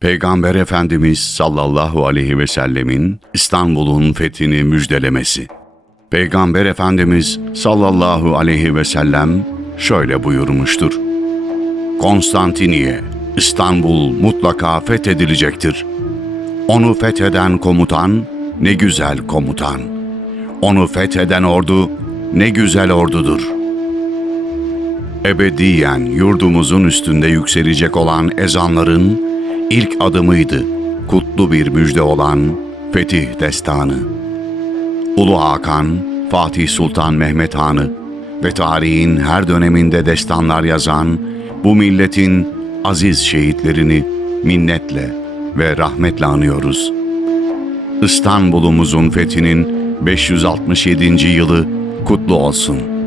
Peygamber Efendimiz sallallahu aleyhi ve sellemin İstanbul'un fethini müjdelemesi. Peygamber Efendimiz sallallahu aleyhi ve sellem şöyle buyurmuştur. Konstantiniye, İstanbul mutlaka fethedilecektir. Onu fetheden komutan ne güzel komutan. Onu fetheden ordu ne güzel ordudur. Ebediyen yurdumuzun üstünde yükselecek olan ezanların ilk adımıydı. Kutlu bir müjde olan Fetih Destanı. Ulu Hakan, Fatih Sultan Mehmet Han'ı ve tarihin her döneminde destanlar yazan bu milletin aziz şehitlerini minnetle ve rahmetle anıyoruz. İstanbul'umuzun fethinin 567. yılı kutlu olsun.''